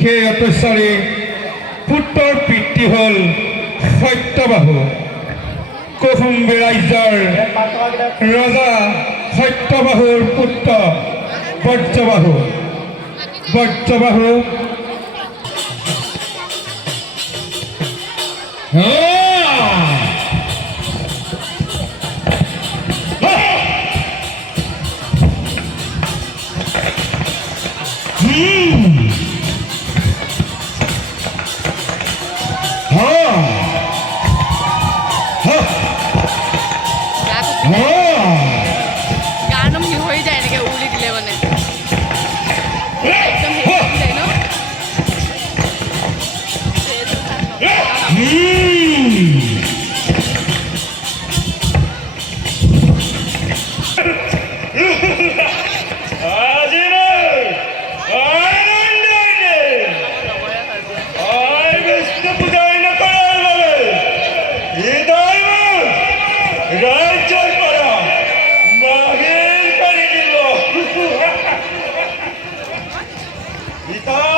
সেই অত্যাচাৰী পুত্ৰৰ পিতৃ হ'ল সত্যবাহু। কৌশুম্বী ৰাজ্যৰ ৰজা সত্যবাহুৰ পুত্ৰ বজ্ৰবাহু। বজ্ৰবাহু গানম হি হৈ যায় এনেকৈ উলি দিলে মানে একদম হেৰি হৈ যায় ন Vitória!